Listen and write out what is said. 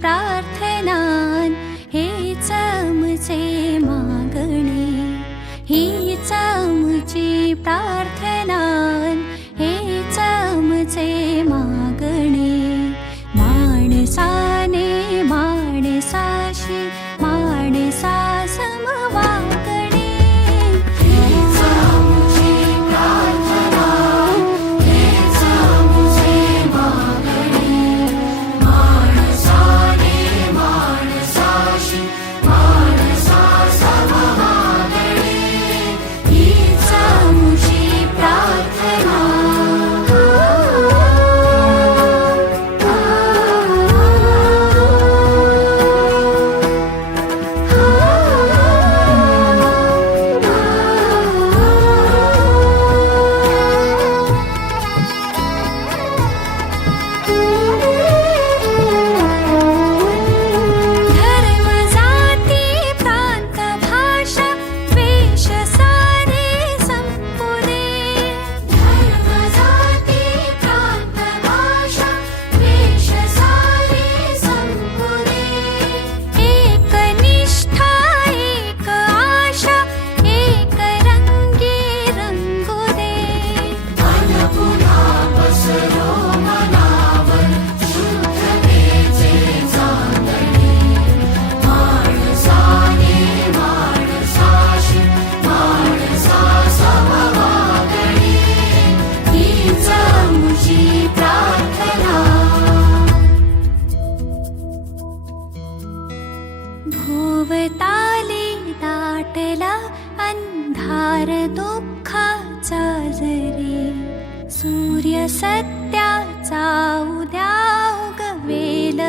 प्रार्थना हेच आमचे मागणे, हीच आमची प्रार्थना हेच आमचे मागणे. माणसाने माणसाशी माणसा समवागणे, हीच आमची प्रार्थना हेच आमचे मागणे. माणसाने माणसाशी माणसा समवागणे, हीच आमची प्रार्थना. भोवताली दाटला अंधार दुःखाचा जरी, सूर्य सत्याचा उद्या उगवेल.